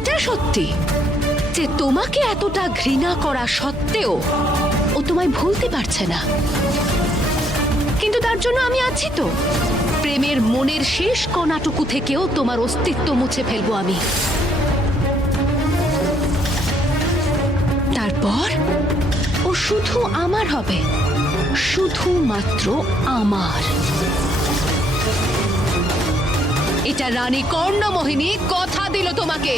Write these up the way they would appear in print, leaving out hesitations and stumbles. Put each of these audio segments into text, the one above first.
এটা সত্যি যে তোমাকে এতটা ঘৃণা করা সত্ত্বেও ও তোমায় ভুলতে পারছে না, কিন্তু তার জন্য আমি আছি তো। প্রেমের মনের শেষ কণাটুকু থেকেও তোমার অস্তিত্ব মুছে ফেলবো আমি। তারপর ও শুধু আমার হবে, শুধুমাত্র আমার। এটা রানী কর্ণমোহিনী কথা দিল তোমাকে।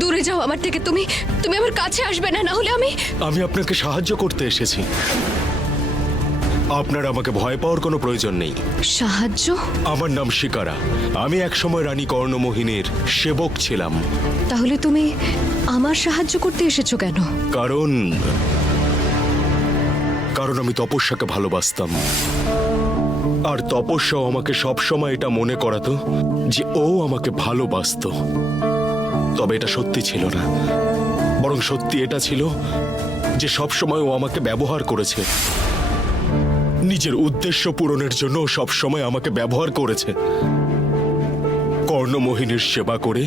দূরে যাও আমার থেকে। তুমি আমার কাছে আসবে না, না হলে আমি আপনাকে সাহায্য করতে এসেছি। আপনার আমাকে ভয় পাওয়ার কোনো প্রয়োজন নেই। সাহায্য? আমার নাম শিকারা। আমি একসময় রানী কর্ণমোহিনীর সেবক ছিলাম। তাহলে তুমি আমার সাহায্য করতে এসেছো কেন? কারণ আমি তপস্যাকে ভালোবাসতাম। আর তপস্যাও আমাকে সবসময় এটা মনে করাতো যে ও আমাকে ভালোবাসতো। তবে এটা সত্যি ছিল না, বরং সত্যি এটা ছিল যে সবসময় ও আমাকে ব্যবহার করেছে। নিজের উদ্দেশ্য পূরণের জন্য সবসময় আমাকে ব্যবহার করেছে। কর্ণমোহিনীর সেবা করে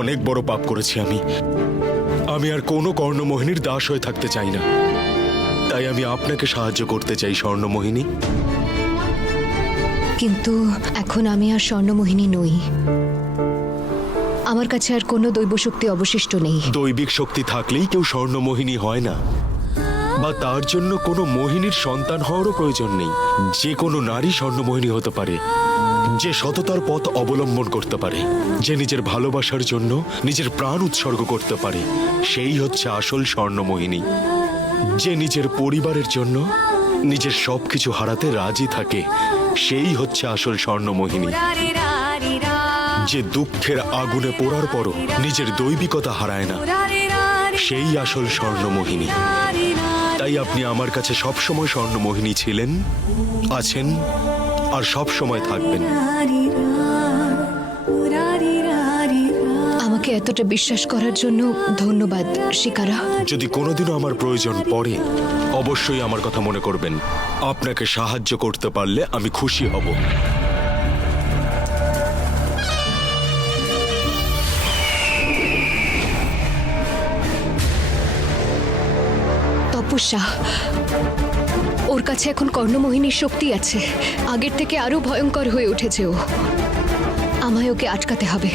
অনেক বড় পাপ করেছি আমি আর কোনো কর্ণমোহিনীর দাস হয়ে থাকতে চাই না। তাই আমি আপনাকে সাহায্য করতে চাই স্বর্ণমোহিনী। কিন্তু এখন আমি আর স্বর্ণমোহিনী নই। আমার কাছে আর কোনো দৈব শক্তি অবশিষ্ট নেই। দৈবিক শক্তি থাকলেই কেউ স্বর্ণমোহিনী হয় না, বা তার জন্য কোনো মোহিনীর সন্তান হওয়ারও প্রয়োজন নেই। যে কোনো নারী স্বর্ণমোহিনী হতে পারে, যে সততার পথ অবলম্বন করতে পারে, যে নিজের ভালোবাসার জন্য নিজের প্রাণ উৎসর্গ করতে পারে, সেই হচ্ছে আসল স্বর্ণমোহিনী। যে নিজের পরিবারের জন্য নিজের সবকিছু হারাতে রাজি থাকে, সেই হচ্ছে আসল স্বর্ণমোহিনী। যে দুঃখের আগুনে পোড়ার পরও নিজের দৈবিকতা হারায় না, সেই আসল স্বর্ণমোহিনী। তাই আপনি আমার কাছে সবসময় স্বর্ণমোহিনী ছিলেন, আছেন আর সব সময় থাকবেন। আমাকে এতটা বিশ্বাস করার জন্য ধন্যবাদ শিকারা। যদি কোনোদিনও আমার প্রয়োজন পড়ে অবশ্যই আমার কথা মনে করবেন। আপনাকে সাহায্য করতে পারলে আমি খুশি হব। তপস্যা, ওর কাছে এখন কর্ণমোহিনীর শক্তি আছে। আগের থেকে আরো ভয়ঙ্কর হয়ে উঠেছে ও। আমায় ওকে আটকাতে হবে।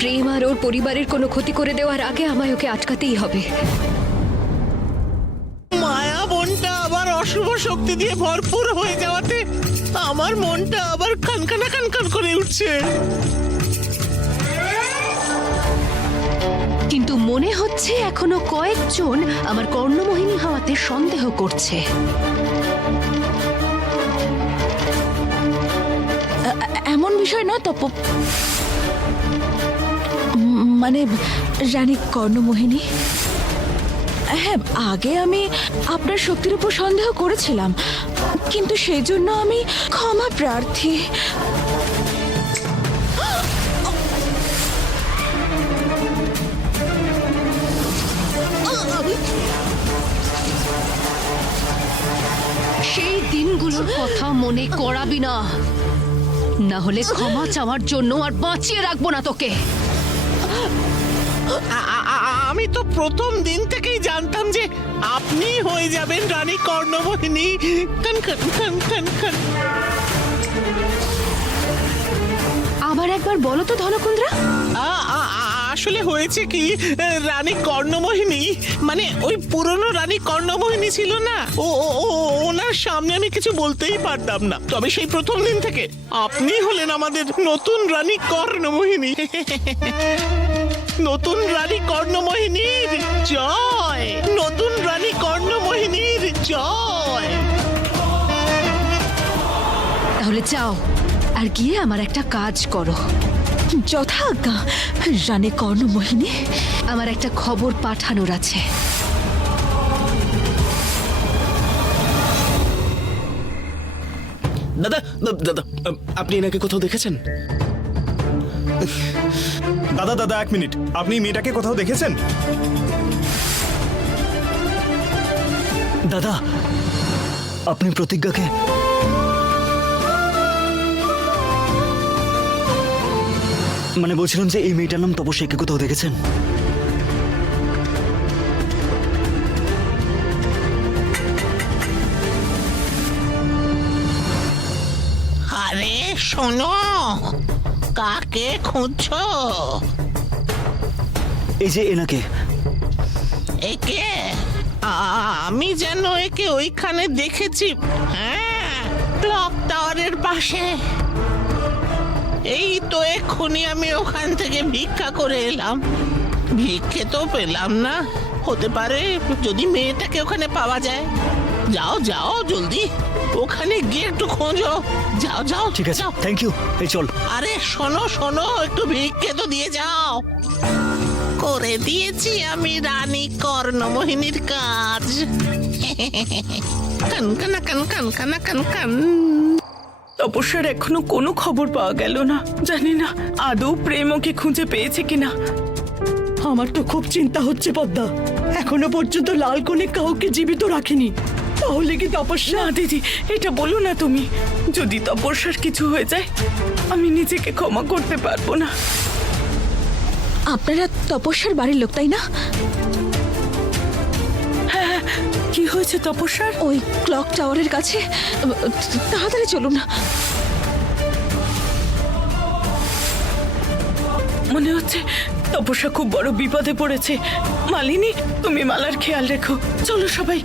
প্রেম আর ওর পরিবারের কোনো ক্ষতি করে দেওয়ার আগে আমায় ওকে আটকাতেই হবে। মায়া মনটা আবার অশুভ শক্তি দিয়ে ভরপুর হয়ে যাওয়াতে আমার মনটা আবার খানখানা খানখান করে উঠছে। কিন্তু মনে হচ্ছে এখনো কয়েকজন আমার কর্ণমোহিনী হওয়াতে সন্দেহ করছে। এমন বিষয় নয় তপ, মানে রানী কর্ণমোহিনী, হ্যাঁ আগে আমি আপনার শক্তির উপর সন্দেহ করেছিলাম, কিন্তু সেই জন্য আমি ক্ষমা প্রার্থী। সেই দিনগুলোর কথা মনে করাবি না, না হলে ক্ষমা চাওয়ার জন্য আর বাঁচিয়ে রাখবো না তোকে। আমি তো প্রথম দিন থেকেই জানতাম যে আপনি হয়ে যাবেন রানী কর্ণমোহিনী। খান খান খান খান খান। আবার একবার বলো তো ধনকুন্দ্রা। আসলে হয়েছে কি, রানী কর্ণমোহিনী মানে ওই পুরনো রানী কর্ণমোহিনী ছিল না, ওনার সামনে আমি কিছু বলতেই পারতাম না। তবে সেই প্রথম দিন থেকে আপনি হলেন আমাদের নতুন রানী কর্ণমোহিনী। নতুন রানী কর্ণমোহিনীর জয়, নতুন রানী কর্ণমোহিনীর জয়। তাহলে যাও আর গিয়ে আমার একটা কাজ করো। যথাজ্ঞা রানী কর্ণমোহিনী। আমার একটা খবর পাঠানোর আছে। দাদা দাদা, আপনি এনাকে কোথাও দেখেছেন? দাদা দাদা, এক মিনিট, আপনি মেয়েটাকে কোথাও দেখেছেন? দাদা, আপনি প্রতিজ্ঞাকে মানে বলছিলাম যে এই মেয়েটার নাম তপস্যাকে কোথাও দেখেছেন? আরে শোনো, কাকে খুঁজছো? এই যে এনাকে। একে আমি যেন একে ওইখানে দেখেছি। হ্যাঁ, ক্লক টাওয়ারের পাশে। এই তো এক্ষুনি আমি ওখান থেকে ভিক্ষা করে এলাম। ভিক্ষে তো পেলাম না। হতে পারে যদি মেয়েটাকে ওখানে পাওয়া যায়। যাও যাও জলদি ওখানে গিয়ে একটু খোঁজো। যাও যাও ঠিক আছে, যাও। Thank you. এই চল। আরে শোনো শোনো, একটু ভিক্ষে তো দিয়ে যাও। করে দিয়েছি আমি রানী কর্ণমোহিনীর কাজ। কানকানা কানকানা কানকান। তপস্যার এখনো কোনো খবর পাওয়া গেল না। জানি না আদৌ প্রেম ওকে খুঁজে পেয়েছে কিনা। আমার তো খুব চিন্তা হচ্ছে পদ্মা। এখনো পর্যন্ত লাল কনে কাউকে জীবিত রাখিনি। তাহলে কি তপস্যা? না দিদি, এটা বলো না তুমি। যদি তপস্যার কিছু হয়ে যায় আমি নিজেকে ক্ষমা করতে পারবো না। আপনারা তপস্যার বাড়ির লোক, তাই না? হ্যাঁ, কি হয়েছে তপস্যার? ওই ক্লক টাওয়ারের কাছে। তাড়াতাড়ি চলুন না। মনে হচ্ছে তপস্যা খুব বড় বিপদে পড়েছে। মালিনী, তুমি মালার খেয়াল রেখো। চলো সবাই।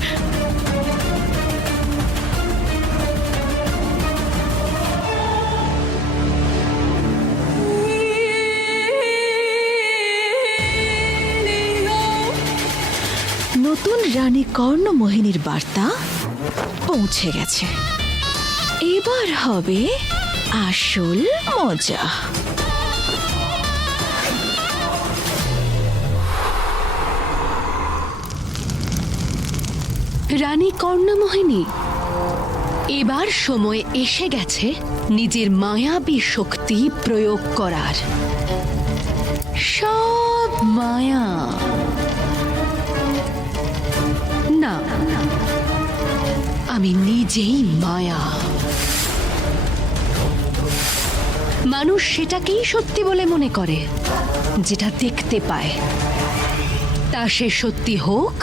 নতুন রানী কর্ণমোহিনীর বার্তা পৌঁছে গেছে। এবার হবে আসল মজা। রানী কর্ণমোহিনী, এবার সময় এসে গেছে নিজের মায়াবী শক্তি প্রয়োগ করার। সব মায়া না, আমি নিজেই মায়া। মানুষ সেটাকেই সত্যি বলে মনে করে যেটা দেখতে পায়, তা সে সত্যি হোক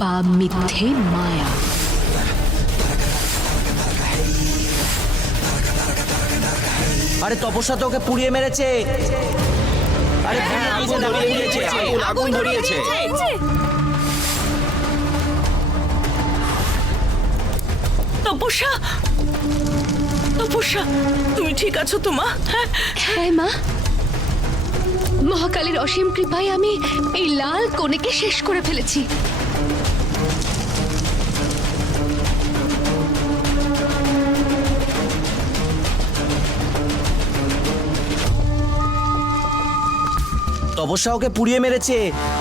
বা মিথ্যে মায়া। আরে তপস্যা তো ওকে পুড়িয়ে মেরেছে। আরে আগুন ধরিয়েছে। তপস্যা, তপস্যা, তুমি ঠিক আছো তো মা? হ্যাঁ মা, মহাকালের অসীম কৃপায় আমি এই লাল কনেকে শেষ করে ফেলেছি। তপস্যা ওকে পুড়িয়ে মেরেছে।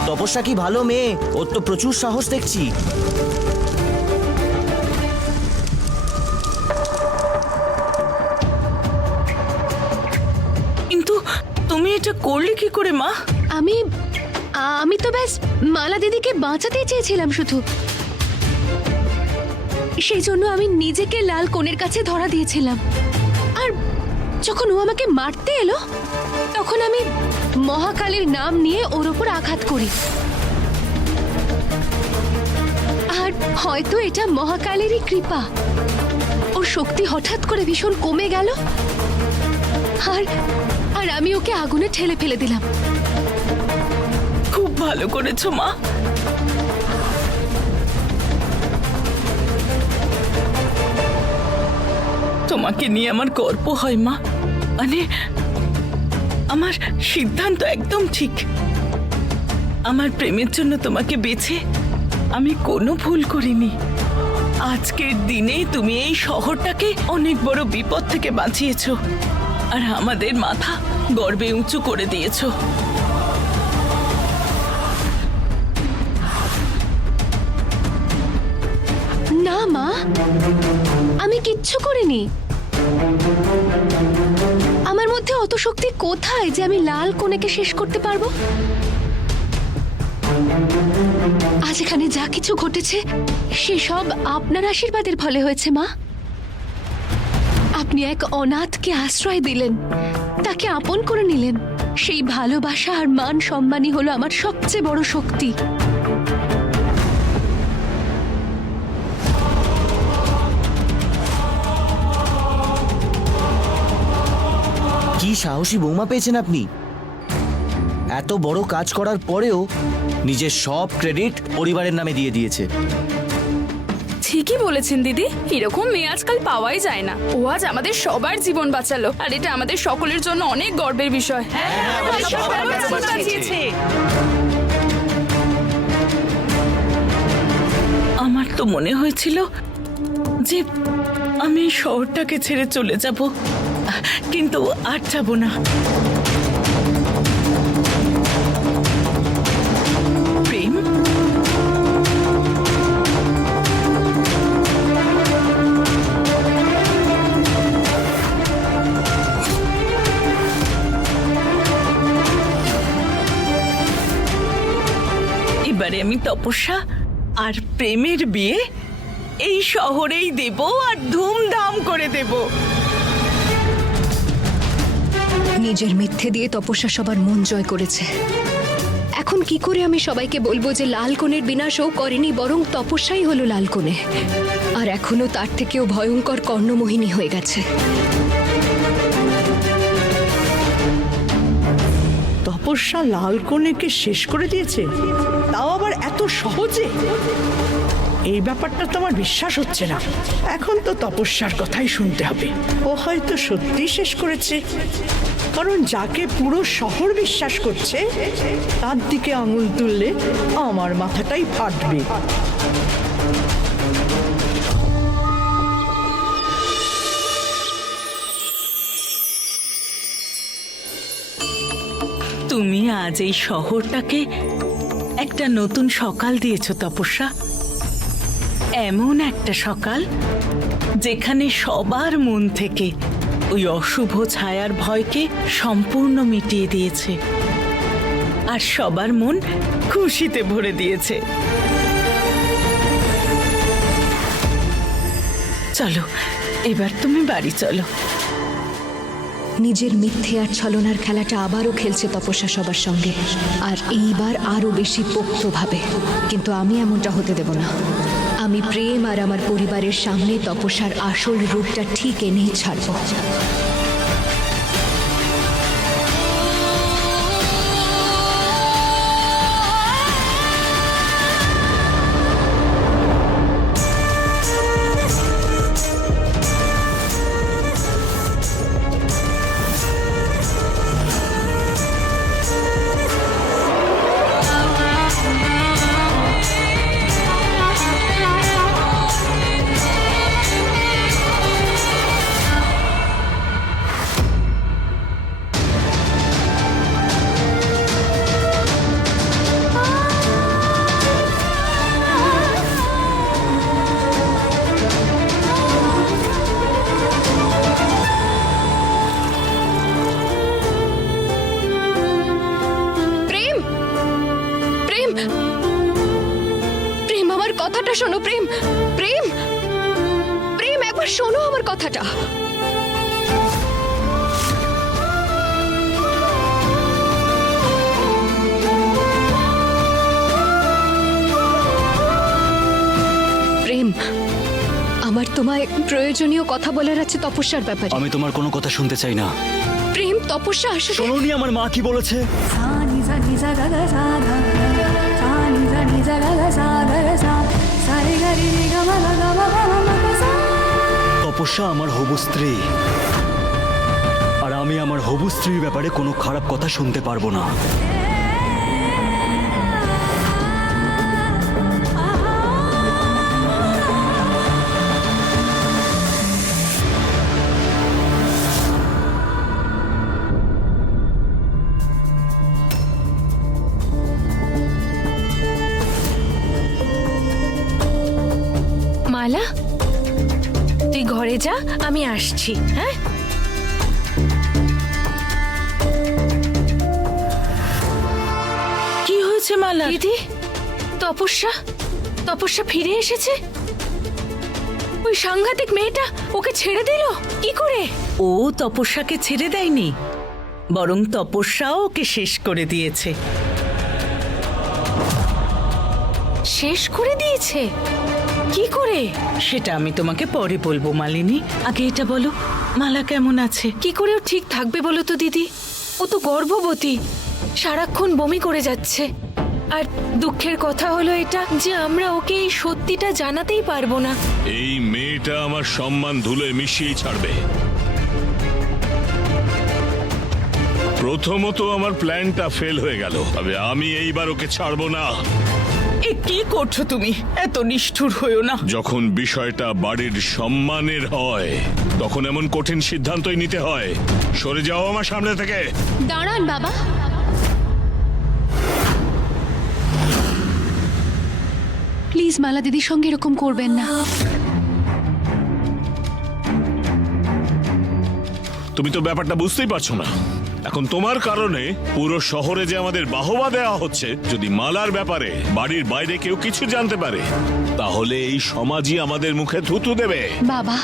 তপস্যা কি ভালো মেয়ে, ওর তো প্রচুর সাহস দেখছি। কিন্তু তুমি এটা করলে কি করে মা? আমি তো ব্যাস মালা দিদিকে বাঁচাতে চেয়েছিলাম শুধু। সেই জন্য আমি নিজেকে লাল কোণের কাছে ধরা দিয়েছিলাম। আর যখন ও আমাকে মারতে এলো তখন আমি মহাকালীর নাম নিয়ে ওর ওপর আঘাত করি। আর হয়তো এটা মহাকালীরই কৃপা, ওর শক্তি হঠাৎ করে ভীষণ কমে গেল, আর আর আমি ওকে আগুনে ঠেলে ফেলে দিলাম। খুব ভালো করেছো মা। তোমাকে নিয়ে আমার গর্ব হয় মা। মানে আমার সিদ্ধান্ত একদম ঠিক। আমার প্রেমের জন্য তোমাকে বেছে আমি কোনো ভুল করিনি। আজকের দিনে তুমি এই শহরটাকে অনেক বড় বিপদ থেকে বাঁচিয়েছো, আর আমাদের মাথা গর্বে উঁচু করে দিয়েছো। না মা, আমি কিচ্ছু করিনি। আমার মধ্যে অত শক্তি কোথায় যে আমি লাল কনেকে শেষ করতে পারবো? আজ এখানে যা কিছু ঘটেছে সেসব আপনার আশীর্বাদের ফলে হয়েছে মা। আপনি এক অনাথকে আশ্রয় দিলেন, তাকে আপন করে নিলেন। সেই ভালোবাসা আর মান সম্মানই হলো আমার সবচেয়ে বড় শক্তি। কি সাহসী বৌমা পেয়েছেন আপনি! এত বড় কাজ করার পরেও নিজের সব ক্রেডিট পরিবারের নামে দিয়ে দিয়েছে। ঠিকই বলেছেন দিদি, এরকম মেয়ে আজকাল পাওয়াই যায় না। ও আজ আমাদের সবার জীবন বাঁচালো, আর এটা আমাদের সকলের জন্য অনেক গর্বের বিষয়। আমার তো মনে হয়েছিল যে আমি এই শহরটাকে ছেড়ে চলে যাব, কিন্তু আর যাব না। প্রেম, এবারে আমি তপস্যা আর প্রেমের বিয়ে এই শহরেই দেব, আর ধুমধাম করে দেব। নিজের মিথ্যে দিয়ে তপস্যা সবার মন জয় করেছে। এখন কি করে আমি সবাইকে বলবো যে লালকনের বিনাশও করেনি, বরং তপস্যাই হলো লালকনে, আর এখনো তার থেকেও ভয়ঙ্কর কর্ণমোহিনী হয়ে গেছে। তপস্যা লাল কনেকে শেষ করে দিয়েছে, তাও আবার এত সহজে? এই ব্যাপারটা তো আমার বিশ্বাস হচ্ছে না। এখন তো তপস্যার কথাই শুনতে হবে। ও হয়তো সত্যি শেষ করেছে, কারণ যাকে পুরো শহর বিশ্বাস করছে তার দিকে আঙুল তুললে আমার মাথাটাই ফাটবে। তুমি আজ এই শহরটাকে একটা নতুন সকাল দিয়েছো তপস্যা। এমন একটা সকাল যেখানে সবার মন থেকে ওই অশুভ ছায়ার ভয়কে সম্পূর্ণ মিটিয়ে দিয়েছে, আর সবার মন খুশিতে ভরে দিয়েছে। চলো, এবার তুমি বাড়ি চলো। নিজের মিথ্যে আর ছলনার খেলাটা আবারও খেলছে তপস্যা সবার সঙ্গে, আর এইবার আরো বেশি পোক্তভাবে। কিন্তু আমি এমনটা হতে দেব না। আমি প্রেম আর আমার পরিবারের সামনে তপস্যার আসল রূপটা ঠিক এনেই ছাড়ব। কথাটা শোনো প্রেম, প্রেম, প্রেম, একবার শোনো আমার কথাটা। তোমায় প্রয়োজনীয় কথা বলার আছে তপস্যার ব্যাপারে। আমি তোমার কোনো কথা শুনতে চাই না। প্রেম, তপস্যা আসলে শোনোনি আমার মা কি বলেছে? তপস্যা আমার হবু স্ত্রী, আর আমি আমার হবু স্ত্রীর ব্যাপারে কোনো খারাপ কথা শুনতে পারবো না। মালা, তুই ঘরে যা, আমি আসছি। হ্যাঁ, কি হয়েছে মালা? দিদি, তপস্যা ফিরে এসেছে। ওই সাংঘাতিক মেয়েটা ওকে ছেড়ে দিল কি করে? ও তপস্যাকে ছেড়ে দেয়নি, বরং তপস্যাও ওকে শেষ করে দিয়েছে। শেষ করে দিয়েছে? কি করে? সেটা আমি তোমাকে পরে বলবো মালিনী। আগে এটা বলো, মালা কেমন আছে? কি করে ও ঠিক থাকবে বলো তো দিদি? ও তো গর্ভবতী, সারাক্ষণ বমি করে যাচ্ছে। আর দুঃখের কথা হলো এটা যে আমরা ওকে এই সত্যিটা জানাতেই পারবো না। এই মেয়েটা আমার সম্মান ধুলে মিশিয়ে ছাড়বে। প্রথমত আমার প্ল্যানটা ফেল হয়ে গেল, তবে আমি এইবার ওকে ছাড়বো না। এ কি করছো তুমি? এত নিষ্ঠুর হয়েও না। যখন বিষয়টা বাড়ির সম্মানের হয় তখন এমন কঠিন সিদ্ধান্তই নিতে হয়। সরে যাও আমার সামনে থেকে। দাঁড়ান বাবা, প্লিজ মালা দিদির সঙ্গে এরকম করবেন না। তুমি তো ব্যাপারটা বুঝতেই পারছো না। এখন তোমার কারণে পুরো শহরে যে আমাদের বাহবা দেওয়া হচ্ছে, যদি মালার ব্যাপারে বাড়ির বাইরে কেউ কিছু জানতে পারে তাহলে এই সমাজই আমাদের মুখে থুতু দেবে। বাবা,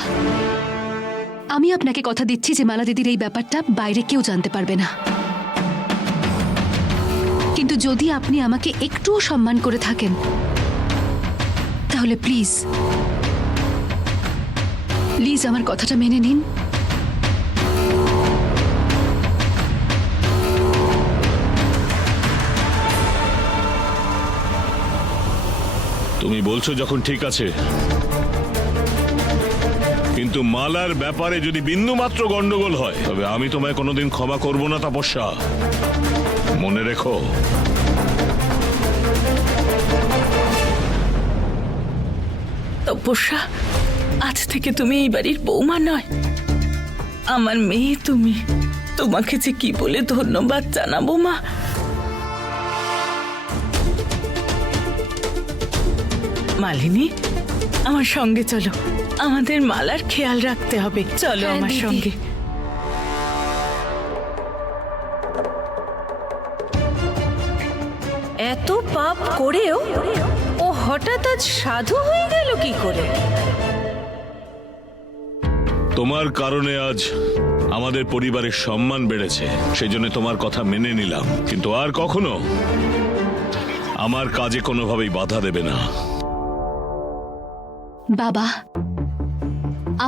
আমি আপনাকে কথা দিচ্ছি যে মালা দিদির এই ব্যাপারটা বাইরে কেউ জানতে পারবে না। কিন্তু যদি আপনি আমাকে একটুও সম্মান করে থাকেন তাহলে প্লিজ আমার কথাটা মেনে নিন। তুমি বলছো যখন ঠিক আছে, কিন্তু মালার ব্যাপারে যদি বিন্দু মাত্র গন্ডগোল হয় তবে আমি তোমায় কোনোদিন ক্ষমা করব না তপস্যা, মনে রেখো। তপস্যা, আজ থেকে তুমি এই বাড়ির বৌমা নয়, আমার মেয়ে তুমি। তোমাকে যে কি বলে ধন্যবাদ জানাবো মা। মালিনী, আমার সঙ্গে চলো, আমাদের মালার খেয়াল রাখতে হবে। চলো আমার সঙ্গে। এত পাপ করেও ও হঠাৎ আজ সাধু হয়ে গেল কি করে? তোমার কারণে আজ আমাদের পরিবারের সম্মান বেড়েছে, সেই জন্য তোমার কথা মেনে নিলাম। কিন্তু আর কখনো আমার কাজে কোনোভাবেই বাধা দেবে না। বাবা,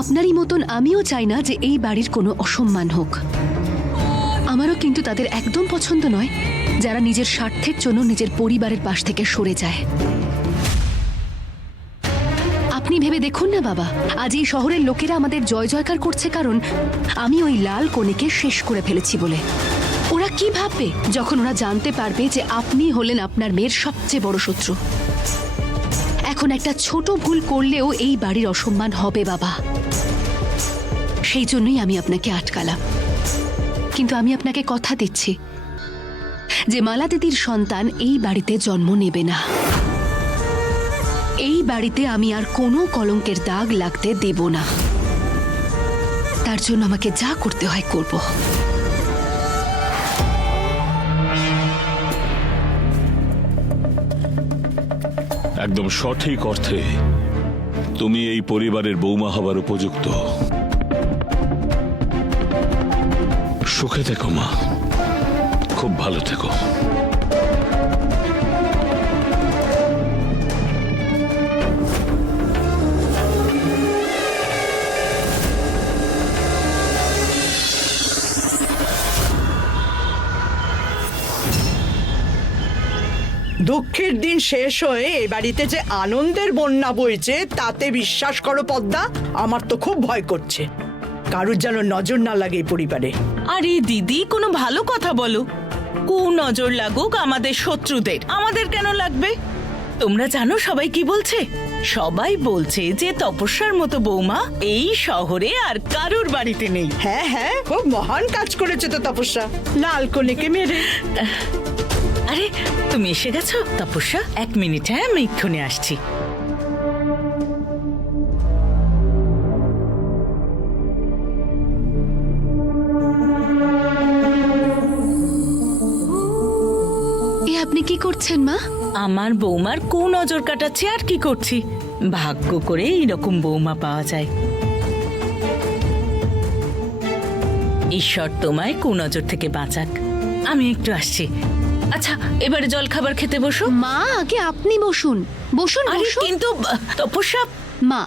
আপনারই মতন আমিও চাই না যে এই বাড়ির কোনো অসম্মান হোক। আমারও কিন্তু তাদের একদম পছন্দ নয় যারা নিজের স্বার্থের জন্য নিজের পরিবারের পাশ থেকে সরে যায়। আপনি ভেবে দেখুন না বাবা, আজ এই শহরের লোকেরা আমাদের জয় জয়কার করছে কারণ আমি ওই লাল কনেকে শেষ করে ফেলেছি বলে। ওরা কি ভাববে যখন ওরা জানতে পারবে যে আপনি হলেন আপনার মেয়ের সবচেয়ে বড় শত্রু? এখন একটা ছোট ভুল করলেও এই বাড়ির অসম্মান হবে বাবা, সেই জন্যই আমি আপনাকে আটকালাম। কিন্তু আমি আপনাকে কথা দিচ্ছি যে মালা দিদির সন্তান এই বাড়িতে জন্ম নেবে না। এই বাড়িতে আমি আর কোনো কলঙ্কের দাগ লাগতে দেব না। তার জন্য আমাকে যা করতে হয় করব। একদম সঠিক অর্থে তুমি এই পরিবারের বৌমা হবার উপযুক্ত। সুখে থেকো মা, খুব ভালো থেকো। দুঃখের দিন শেষ হয়ে এ বাড়িতে যে আনন্দের বন্যা বইছে তাতে বিশ্বাস করো পদ্মা, আমার তো খুব ভয় করছে কারুর যেন নজর না লাগে এই পরিবারে। আরে দিদি, কোনো ভালো কথা বলো। নজর লাগুক আমাদের শত্রুদের, আমাদের কেন লাগবে? তোমরা জানো সবাই কি বলছে? সবাই বলছে যে তপস্যার মতো বৌমা এই শহরে আর কারুর বাড়িতে নেই। হ্যাঁ হ্যাঁ, খুব মহান কাজ করেছে তো তপস্যা, লাল কনেকে মেরে। আরে তুমি এসে গেছো তপস্যা? 1 মিনিট, হ্যাঁ আমি এক্ষুনি আসছি। এ আপনি কি করছেন মা? আমার বৌমার নজর কাটাচ্ছি, আর কি করছি। ভাগ্য করে এইরকম বৌমা পাওয়া যায়। ঈশ্বর তোমায় নজর থেকে বাঁচাক। আমি একটু আসছি। আচ্ছা, এবারে জল খাবার খেতে বসো। মা, আগে আপনি বসুন। বসুন আরে বসুন। কিন্তু তপস্যা, মা,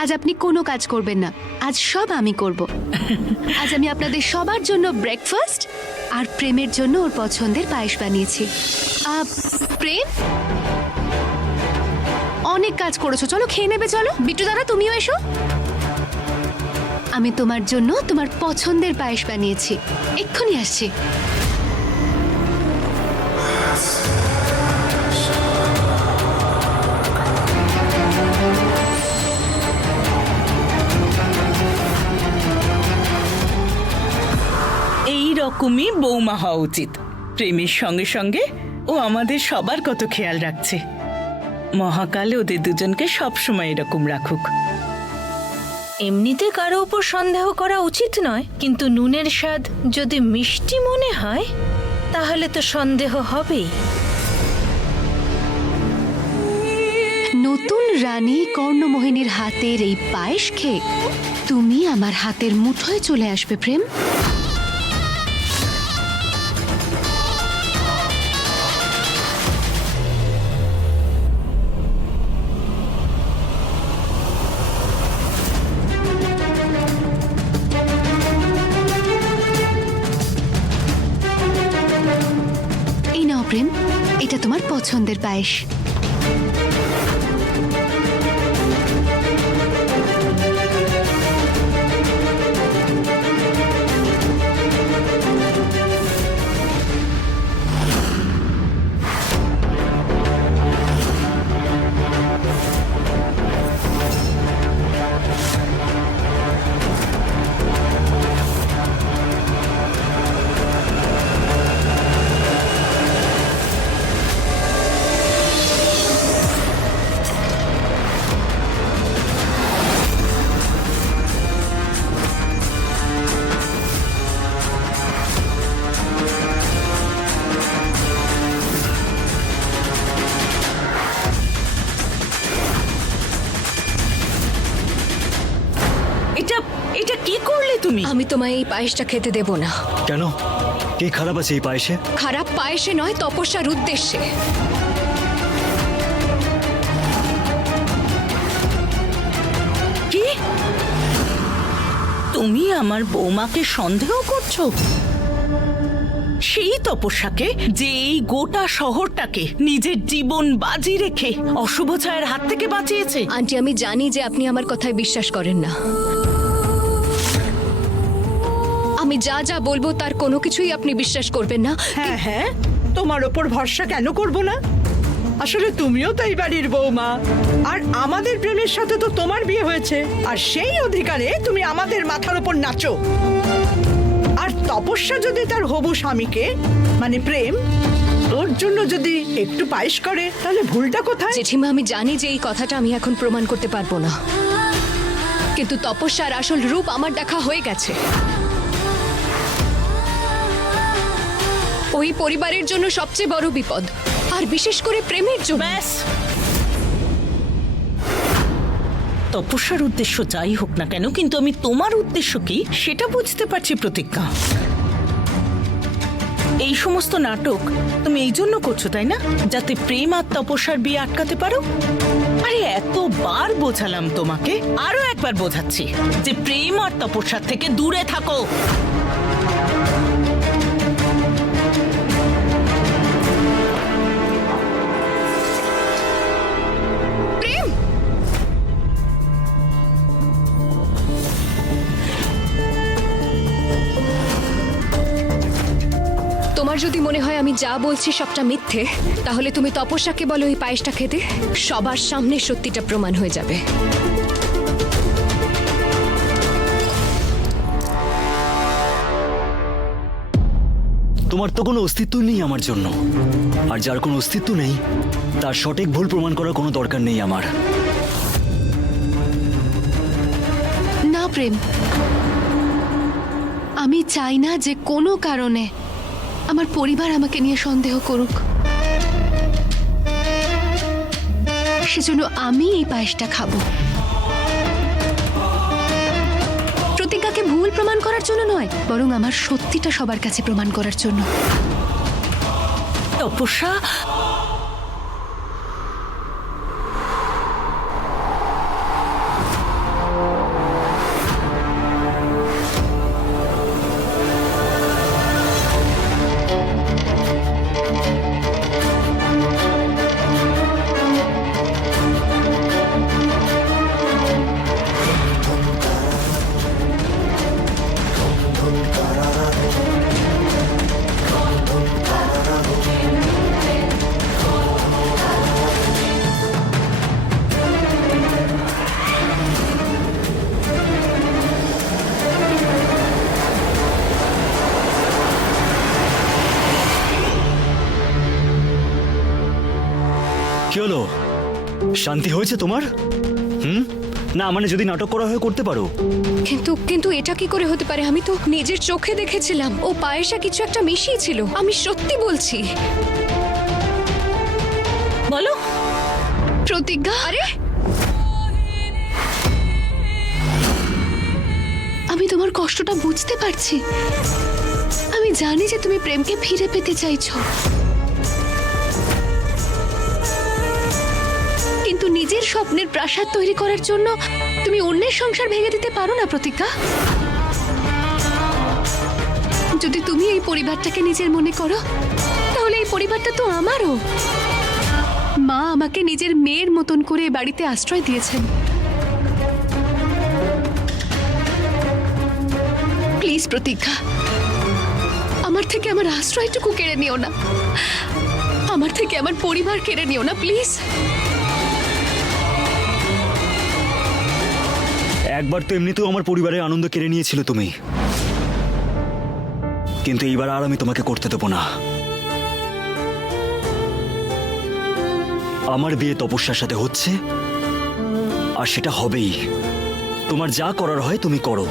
আজ আপনি কোনো কাজ করবেন না, আজ সব আমি করব। আজ আমি আপনাদের সবার জন্য ব্রেকফাস্ট আর প্রেমের জন্য ওর পছন্দের পায়েস বানিয়েছি। প্রেম, অনেক কাজ করেছো, চলো খেয়ে নেবে। চলো বিট্টু দাদা, তুমিও এসো। আমি তোমার জন্য তোমার পছন্দের পায়েস বানিয়েছি, এক্ষুনি আসছি। এই রকমই বৌমা হওয়া উচিত। প্রেমের সঙ্গে সঙ্গে ও আমাদের সবার কত খেয়াল রাখছে। মহাকাল ওদের দুজনকে সবসময় এরকম রাখুক। এমনিতে কারো উপর সন্দেহ করা উচিত নয়, কিন্তু নুনের স্বাদ যদি মিষ্টি মনে হয় তাহলে তো সন্দেহ হবেই। নতুন রানী কর্ণমোহিনীর হাতের এই পায়েস খেয়ে তুমি আমার হাতের মুঠোয় চলে আসবে প্রেম। এই নাও প্রেম, এটা তোমার পছন্দের পায়েস। এটা কি করলে তুমি? আমি তোমায় এই পায়েসটা খেতে দেব না। কেন? কি খারাপ আছে এই পায়েসে? খারাপ পায়েসে নয়, তপস্যার উদ্দেশ্যে। কি? তুমি আমার বৌমাকে সন্দেহ করছো? সেই তপস্যাকে যে এই গোটা শহরটাকে নিজের জীবন বাজি রেখে অশুভ ছায়ের হাত থেকে বাঁচিয়েছে। আন্টি, আমি জানি যে আপনি আমার কথায় বিশ্বাস করেন না। আমি যা যা বলবো তার কোনো কিছুই আপনি বিশ্বাস করবেন না। হ্যাঁ হ্যাঁ, তোমার ওপর ভরসা কেন করব না? আসলে তুমিও তো এই বাড়ির বৌমা, আর আমাদের প্রেমের সাথে তো তোমার বিয়ে হয়েছে, আর সেই অধিকারে তুমি আমাদের মাথার ওপর নাচো। আর তপস্যা যদি তার হবু স্বামীকে মানে প্রেম ওর জন্য যদি একটু পায়েস করে, তাহলে ভুলটা কোথায়? জেঠিমা, আমি জানি যে এই কথাটা আমি এখন প্রমাণ করতে পারবো না, কিন্তু তপস্যার আসল রূপ আমার দেখা হয়ে গেছে। ওই পরিবারের জন্য সবচেয়ে বড় বিপদ, আর বিশেষ করে প্রেমের জন্য। ব্যাস, তপস্যার উদ্দেশ্য যাই হোক না কেন, কিন্তু আমি তোমার উদ্দেশ্য কি সেটা বুঝতে পারছি প্রতিজ্ঞা। এই সমস্ত নাটক তুমি এই জন্য করছো, তাই না? যাতে প্রেম আর তপস্যার বিয়ে আটকাতে পারো। আরে এতবার বোঝালাম তোমাকে, আরো একবার বোঝাচ্ছি যে প্রেম আর তপস্যার থেকে দূরে থাকো। যদি মনে হয় আমি যা বলছি সবটা মিথ্যে, তাহলে তুমি তপস্যাকে বলো এই পায়েসটা খেতে। সবার সামনে সত্যিটা প্রমাণ হয়ে যাবে। তোমার তো কোনো অস্তিত্ব নেই আমার জন্য, আর যার কোনো অস্তিত্ব নেই তার সঠিক ভুল প্রমাণ করার কোনো দরকার নেই আমার। না প্রেম, আমি চাই না যে কোনো কারণে আমার পরিবার আমাকে নিয়ে সন্দেহ করুক। সেজন্য আমি এই পায়েসটা খাবো। প্রতিজ্ঞাকে ভুল প্রমাণ করার জন্য নয়, বরং আমার সত্যিটা সবার কাছে প্রমাণ করার জন্য। তপস্যা, কি হলো, শান্তি হয়েছে তোমার? না মানে যদি নাটক করা হয় করতে পারো। কিন্তু এটা কি করে হতে পারে? আমি তো নিজের চোখে দেখেছিলাম ও পায়েসে কিছু একটা মিশিয়েছিল। আমি সত্যি বলছি। বলো। প্রতিজ্ঞা, আরে আমি তোমার কষ্টটা বুঝতে পারছি। আমি জানি যে তুমি প্রেমকে ফিরে পেতে চাইছো, কিন্তু নিজের স্বপ্নের প্রাসাদ তৈরি করার জন্য তুমি অন্যের সংসার ভেঙে দিতে পারো না প্রতিজ্ঞা। যদি তুমি এই পরিবারটাকে নিজের মনে করো, তাহলে এই পরিবারটা তো আমারও। মা আমাকে নিজের মেয়ের মতন করে এই বাড়িতে আশ্রয় দিয়েছেন। প্লিজ প্রতিজ্ঞা, আমার থেকে আমার আশ্রয়টুকু কেড়ে নিও না, আমার থেকে আমার পরিবার কেড়ে নিও না প্লিজ। একবার তো এমনিতেও আমার পরিবারের আনন্দ কেড়ে নিয়েছিল তুমি, কিন্তু এইবার আর আমি তোমাকে করতে দেবো না। আমার বিয়ে তপস্যার সাথে হচ্ছে, আর সেটা হবেই। তোমার যা করার হয় তুমি করো।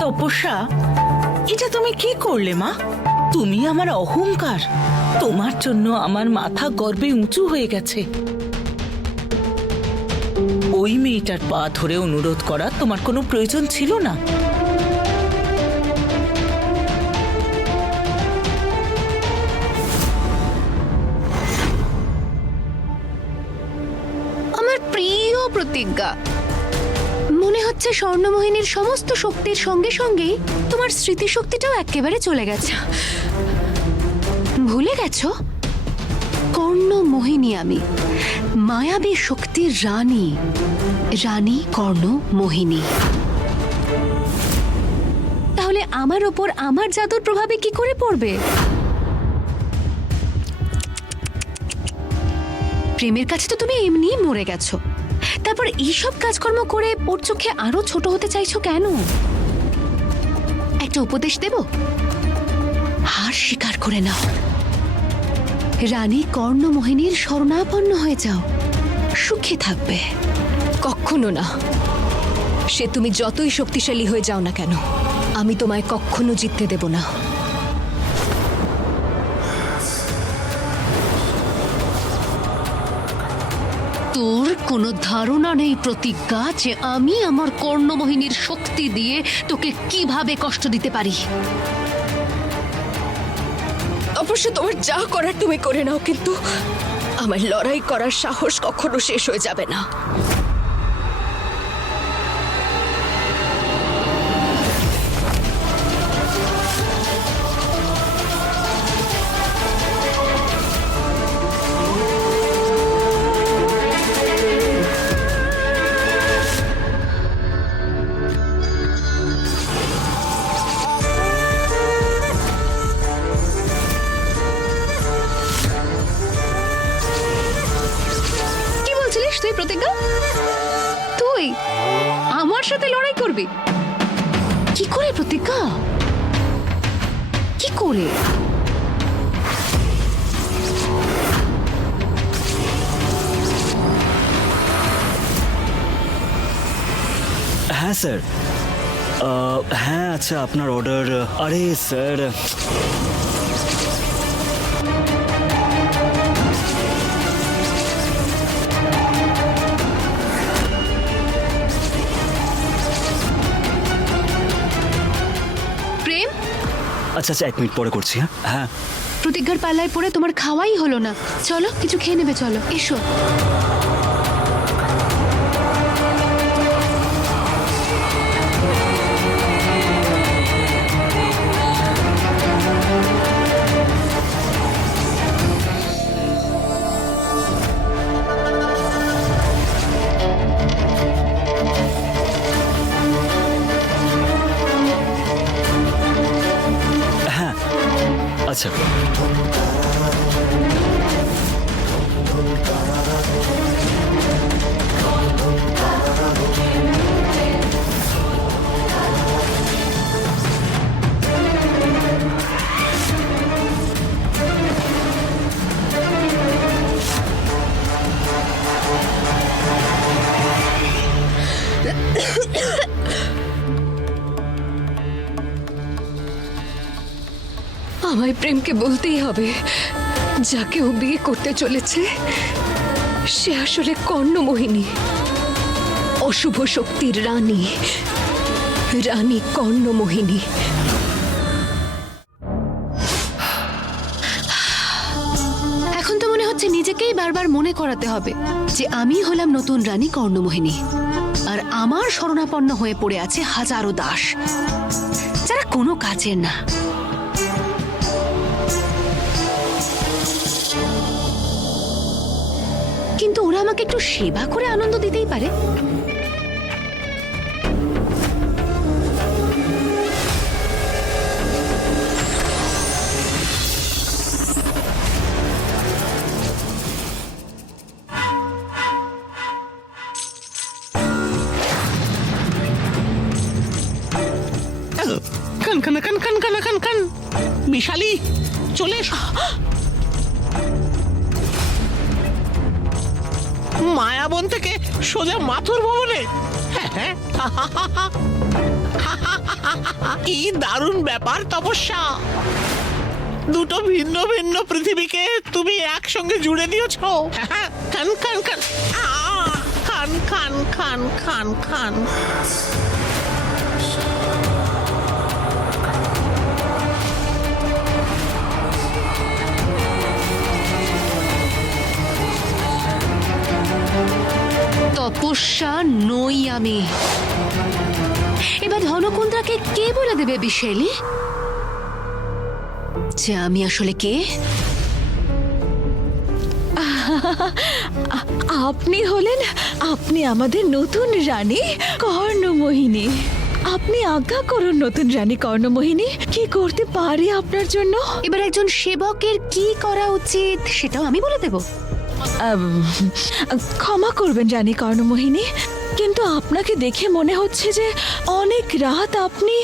তপস্যা, এটা তুমি কি করলে মা? তুমি আমার অহংকার। তোমার জন্য আমার মাথা গর্বে উঁচু হয়ে গেছে। ওই মেয়েটার পা ধরে অনুরোধ করা তোমার কোনো প্রয়োজন ছিল না। আমার প্রিয় প্রতিজ্ঞা, মনে হচ্ছে স্বর্ণমোহিনীর সমস্ত শক্তির সঙ্গে সঙ্গেই তোমার স্মৃতিশক্তিটাও একেবারে চলে গেছে। ভুলে গেছো কর্ণমোহিনী আমি, মায়াবী শক্তির রানী, রানী কর্ণমোহিনী। তাহলে আমার ওপর আমার জাদুর প্রভাবে কি করে পড়বে? প্রেমের কাছে তো তুমি এমনিই মরে গেছো, তারপর এইসব কাজকর্ম করে ওর চোখে আরো ছোট হতে চাইছো কেন? একটা উপদেশ দেব, হার স্বীকার করে নাও, রানী কর্ণমোহিনীর শরণাপন্ন হয়ে যাও, সুখে থাকবে। কখনো না, সে তুমি যতই শক্তিশালী হয়ে যাও না কেন, আমি তোমায় কখনো জিততে দেব না। তোর কোনো ধারণা নেই প্রতিজ্ঞা যে আমি আমার কর্ণমোহিনীর শক্তি দিয়ে তোকে কিভাবে কষ্ট দিতে পারি। তপস্যা, তোমার যা করার তুমি করে নাও, কিন্তু আমার লড়াই করার সাহস কখনো শেষ হয়ে যাবে না। কি বলছিলিস তুই প্রতিজ্ঞা? তুই আমার সাথে লড়াই করবি? কি করে প্রতিজ্ঞা? কি করে? হ্যাঁ স্যার, হ্যাঁ আচ্ছা আপনার অর্ডার। আরে স্যার, প্রেম, আচ্ছা আচ্ছা 1 মিনিট পরে করছি। হ্যাঁ হ্যাঁ প্রতিজ্ঞার পাল্লায় পড়ে তোমার খাওয়াই হলো না। চলো কিছু খেয়ে নেবে, চলো এসো। হ্যাঁ আচ্ছা। আমায় প্রেমকে বলতেই হবে, যাকে ও বিয়ে করতে চলেছে সে আসলে কর্ণমোহিনী, অশুভ শক্তির রানী, রানী কর্ণমোহিনী। এখন তো মনে হচ্ছে নিজেকেই বারবার মনে করাতে হবে যে আমি হলাম নতুন রানী কর্ণমোহিনী, আর আমার শরণাপন্ন হয়ে পড়ে আছে হাজারো দাস যারা কোনো কাজের না। কিন্তু ওরা আমাকে একটু সেবা করে আনন্দ দিতেই পারে। খান খান খান খান খান খান খান, বিশালী চলে এসো। মায়াবন থেকে সোজা মাথুর ভবনে। কি দারুণ ব্যাপার তপস্যা! দুটো ভিন্ন ভিন্ন পৃথিবীকে তুমি একসঙ্গে জুড়ে দিয়েছ। খান খান খান খান খান খান খান খান। তপস্যা নই আমি। এবার ধনকুন্দ্রাকে কে বলে দেবে বিশালী যে আমি আসলে কে? আপনি হলেন, আপনি আমাদের নতুন রানী কর্ণমোহিনী। আপনি আজ্ঞা করুন নতুন রানী কর্ণমোহিনী, কি করতে পারি আপনার জন্য? এবার একজন সেবকের কি করা উচিত সেটাও আমি বলে দেব। ক্ষমা করবেন রানী কর্ণমোহিনী, কিন্তু আপনাকে দেখে মনে হচ্ছে যে অনেক রাত আপনি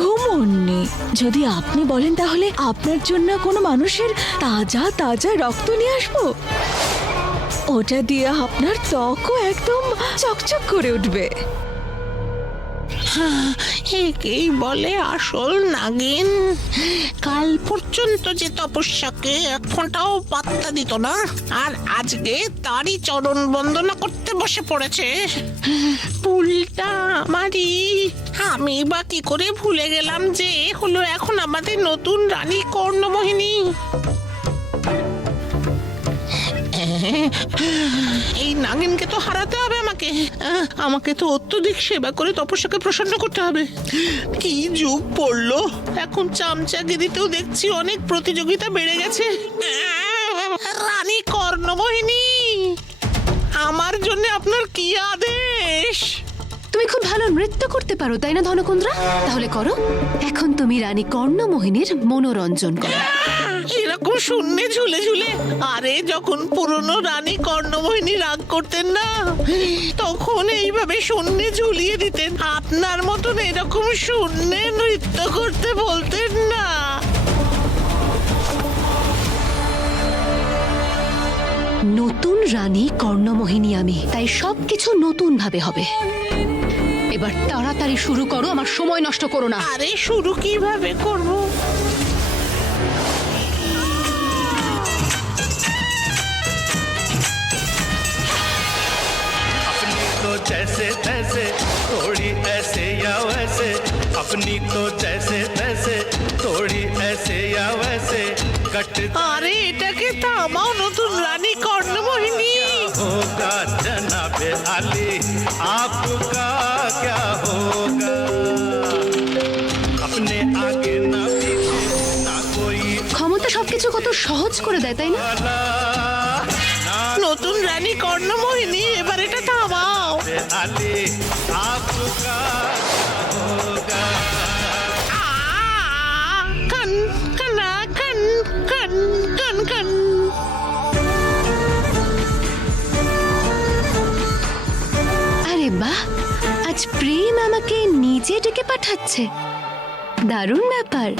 ঘুমোননি। যদি আপনি বলেন তাহলে আপনার জন্য কোনো মানুষের তাজা তাজা রক্ত নিয়ে আসবো। ওটা দিয়ে আপনার ত্বকও একদম চকচক করে উঠবে। একেই বলে আসল নাগিন। কাল পর্যন্ত যে তপস্যাকে এক ফোঁটাও পাত্তা দিত না, আর আজকে তারই চরণ বন্দনা করতে বসে পড়েছে। ভুলটা আমারই। আমি বা কি করে ভুলে গেলাম যে এ হলো এখন আমাদের নতুন রানী কর্ণমোহিনী। এই নাগিনকে তো হারাতে হবে আমাকে। আমাকে তো অত্যধিক সেবা করে তপস্যাকে প্রসন্ন করতে হবে। কি যুগ পড়লো, এখন চামচাগিরিতেও দেখছি অনেক প্রতিযোগিতা বেড়ে গেছে। রানী কর্ণমোহিনী, আমার জন্য আপনার কি আদেশ? তুমি খুব ভালো নৃত্য করতে পারো তাই না ধনকুন্দ্রা? তাহলে করো। এখন তুমি রানী কর্ণমোহিনীর মনোরঞ্জন করো। এরকম শূন্যে ঝুলে ঝুলে? আরে যখন পুরনো রানী কর্ণমোহিনী রাগ করতেন না, তখন এইভাবে শূন্যে ঝুলিয়ে দিতেন। আপনার মতন এরকম শূন্যে নৃত্য করতে বলতেন না। নতুন রানী কর্ণমোহিনী আমি, তাই সবকিছু নতুন ভাবে হবে। এবার তাড়াতাড়ি শুরু করো, আমার সময় নষ্ট করো না। আরে শুরু কিভাবে করব? तो जैसे तैसे थोड़ी ऐसे या वैसे, अपनी तो जैसे तैसे थोड़ी ऐसे या वैसे कट। আরে এটাকে থামাও নতুন রানী কর্ণমোহিনী। होगा जनाबे आली, आपका क्या होगा? अपने आगे ना पीछे ना कोई ক্ষমতা সবকিছু কত সহজ করে দেয় তাই না? वाला নতুন রানী কর্ণমোহিনী, এবার এটা থামাও। आली, आपका होगा? কান কানা কান কান কান কান। আরে বাহ, আজ প্রেম আমাকে নিজে ডেকে পাঠাচ্ছে। দারুণ ব্যাপার।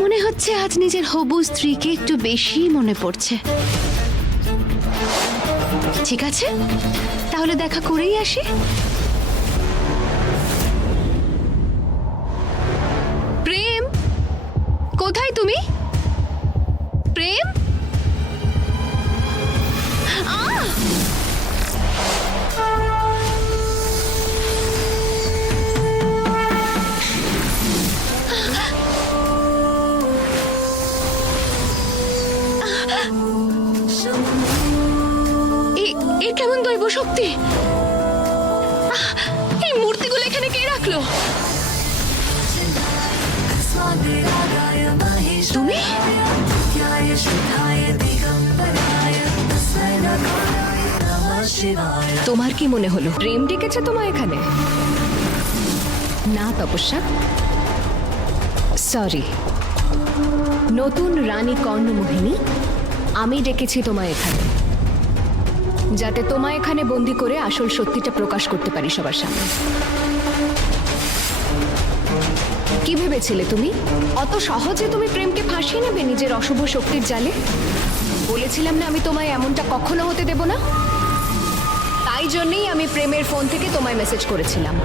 মনে হচ্ছে আজ নিজের হবু স্ত্রীকে একটু বেশি মনে পড়ছে। ঠিক আছে, তাহলে দেখা করেই আসি। প্রেম, কোথায় তুমি? প্রেম, আহ! এ কেমন দৈব শক্তি? এই মূর্তিগুলো এখানে কে রাখলো? তুমি? তোমার কি মনে হলো প্রেম ডেকেছে তোমায় এখানে? না তপস্যা, সরি। নতুন রানী কর্ণমোহিনী, আমি ডেকেছি তোমায় এখানে, যাতে তোমায় এখানে বন্দি করে আসল সত্যিটা প্রকাশ করতে পারি সবার সামনে। কি ভেবেছিলে তুমি অত সহজে তুমি প্রেমকে ফাঁসিয়ে নেবে নিজের অশুভ শক্তির জালে? বলেছিলাম না আমি তোমায় এমনটা কখনো হতে দেব না। তাই জন্যই আমি প্রেমের ফোন থেকে তোমায় মেসেজ করেছিলাম।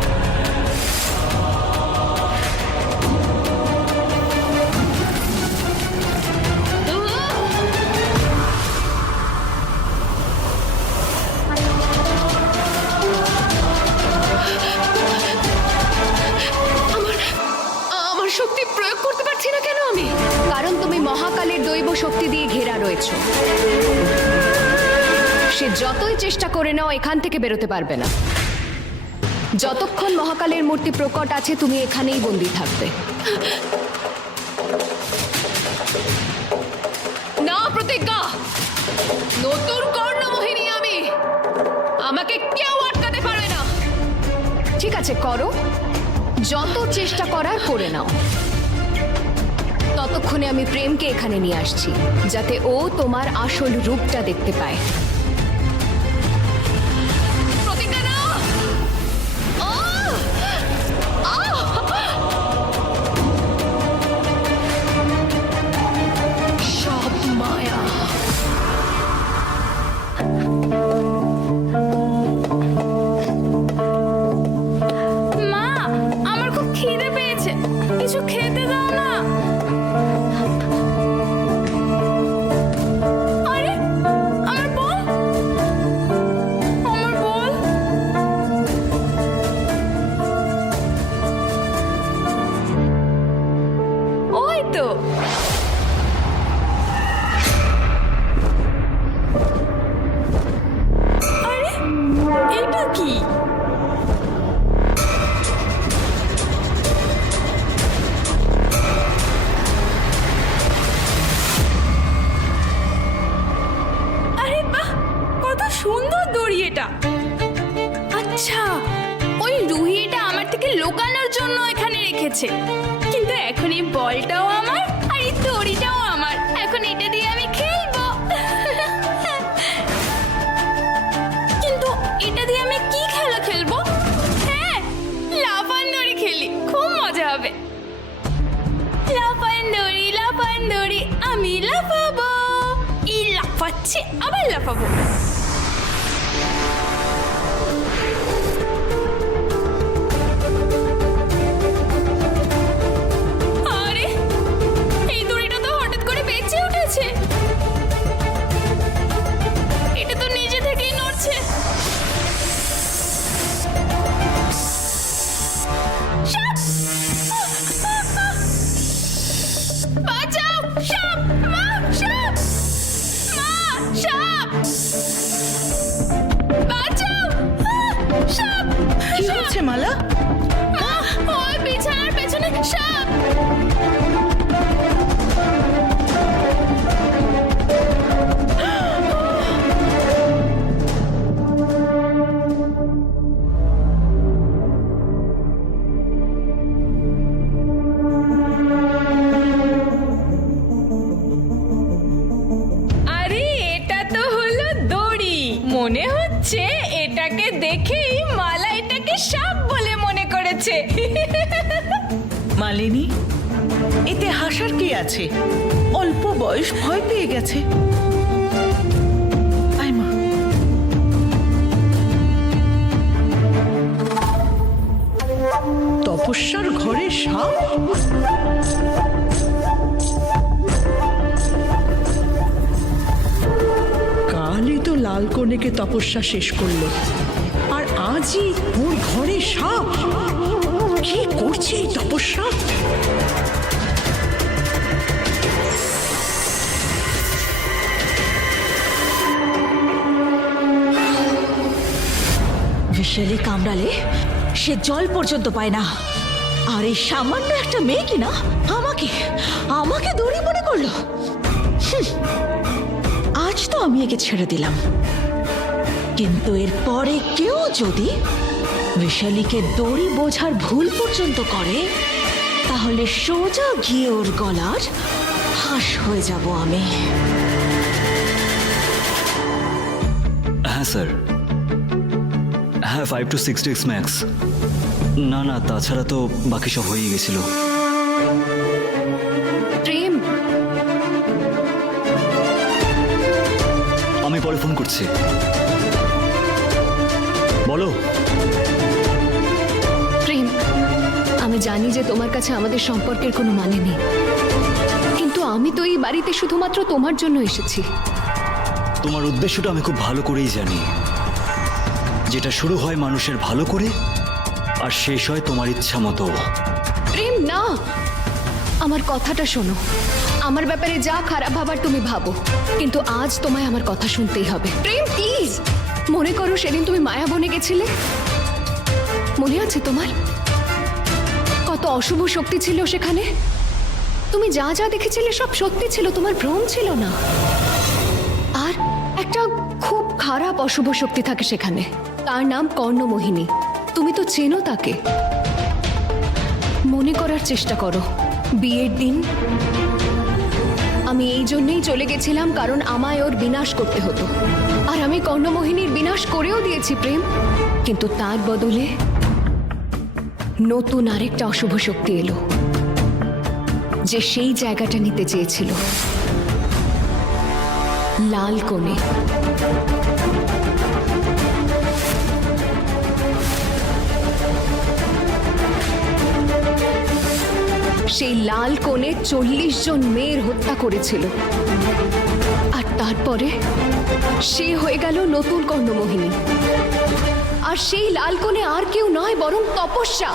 আমার শক্তি প্রয়োগ করতে পারছি না কেন আমি? কারণ তুমি মহাকালের দৈব শক্তি দিয়ে ঘেরা রয়েছো। সে যতই চেষ্টা করে নাও এখান থেকে বেরোতে পারবে না। যতক্ষণ মহাকালের মূর্তি প্রকট আছে তুমি এখানেই বন্দী থাকবে। না প্রতিজ্ঞা, নতুন কর্ণমোহিনী আমি, আমাকে কেউ আটকাতে পারে না। ঠিক আছে, করো, যত চেষ্টা করার করে নাও। ততক্ষণে আমি প্রেমকে এখানে নিয়ে আসছি, যাতে ও তোমার আসল রূপটা দেখতে পায়। প্রতিজ্ঞা নাও। সব মায়া। মা, এটা? আচ্ছা, ওই রুহি এটা আমার থেকে লুকানোর জন্য এখানে রেখেছে। কিন্তু এখন এই বলটাও আমার আর এই দড়িটাও আমার। এখন এটা দিয়ে আমি খেলবো। কিন্তু এটা দিয়ে আমি কি খেলা খেলবো? হ্যাঁ, লাফান দড়ি খেলি, খুব মজা হবে। লাফান দড়ি, আমি লাফাবো। এই লাফাচ্ছে, আবার লাফাবো। আরে, এই দড়িটা তো হঠাৎ করে বেঁচে উঠেছে। এটা তো নিজে থেকেই নড়ছে। সাপ! বাঁচাও! সাপ! মা! সাপ! মা! সাপ! বাঁচাও! সাপ! কি হচ্ছে মালা? মা! ওই বিছানার পেছনে সাপ! আরে, এটা তো হলো দড়ি। মনে হচ্ছে এটাকে দেখেই মালা এটাকে সাপ বলে মনে করেছে। মালিনী, এতে হাসার কি আছে? অল্প বয়স, ভয় পেয়ে গেছে। আয় মা। তপস্যার ঘরে সাপ? কালই তো লাল কনেকে তপস্যা শেষ করলো, আর আজই ওর ঘরে সাপ। কি করছে এই তপস্যা? বিশালী কামড়ালে সে জল পর্যন্ত পায় না, আর এই সামান্য একটা মেয়ে কিনা আমাকে আমাকে দড়ি মনে করলো। হুঁ, আজ তো আমি একে ছেড়ে দিলাম, কিন্তু এর পরে কেউ যদি বিশালীকে দড়ি বোঝার ভুল পর্যন্ত করে, তাহলে সোজা গিয়ে ওর গলার ফাঁস হয়ে যাব আমি। হ্যাঁ স্যার, হ্যাঁ 5 to 6 days ম্যাক্স। না না, তাছাড়া তো বাকি সব হয়ে গেছিল। প্রেম, আমি পরে ফোন করছি। বলো। প্রেম, আমি জানি যে তোমার কাছে আমাদের সম্পর্কের কোনো মানে নেই, কিন্তু আমি তো এই বাড়িতে শুধুমাত্র তোমার জন্য এসেছি। তোমার উদ্দেশ্যটা আমি খুব ভালো করেই জানি, যেটা শুরু হয় মানুষের ভালো করে আর শেষ হয় তোমার ইচ্ছা মতো। প্রেম, না, আমার কথাটা শোনো। আমার ব্যাপারে যা খারাপ ভাবার তুমি ভাবো, কিন্তু আজ তোমায় আমার কথা শুনতেই হবে। প্রেম, প্লিজ। মনে করো সেদিন তুমি মায়া বনে গেছিলে, মনে আছে তোমার? কত অশুভ শক্তি ছিল সেখানে। তুমি যা যা দেখেছিলে সব সত্যি ছিল, তোমার ভ্রম ছিল না। আর একটা খুব খারাপ অশুভ শক্তি থাকে সেখানে, তার নাম কর্ণমোহিনী। তুমি তো চেনো তাকে। মনে করার চেষ্টা করো। বিয়ের দিন আমি এই জন্যই চলে গেছিলাম, কারণ আমায় ওর বিনাশ করতে হতো, আর আমি কর্ণমোহিনীর বিনাশ করেও দিয়েছি প্রেম। কিন্তু তার বদলে নতুন আরেকটা অশুভ শক্তি এলো, যে সেই জায়গাটা নিতে চেয়েছিল। লাল কোণে। সেই লাল কোণে 40 জন মেয়ের হত্যা করেছিল, আর তারপরে সে হয়ে গেল নতুন কর্ণমোহিনী। আর সেই লাল কোণে আর কেউ নয়, বরং তপস্যা।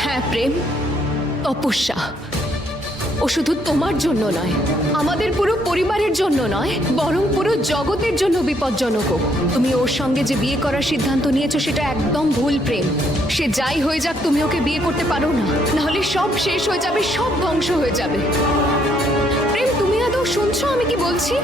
হ্যাঁ প্রেম, তপস্যা। ও শুধু তোমার জন্য নয়, আমাদের পুরো পরিবারের জন্য নয়, বরং পুরো জগতের জন্য বিপজ্জনক। তুমি ওর সঙ্গে যে বিয়ে করার সিদ্ধান্ত নিয়েছো সেটা একদম ভুল প্রেম। সে যাই হয়ে যাক, তুমি ওকে বিয়ে করতে পারো না, নাহলে সব শেষ হয়ে যাবে, সব ধ্বংস হয়ে যাবে। প্রেম, তুমি আদৌ শুনছো আমি কি বলছি?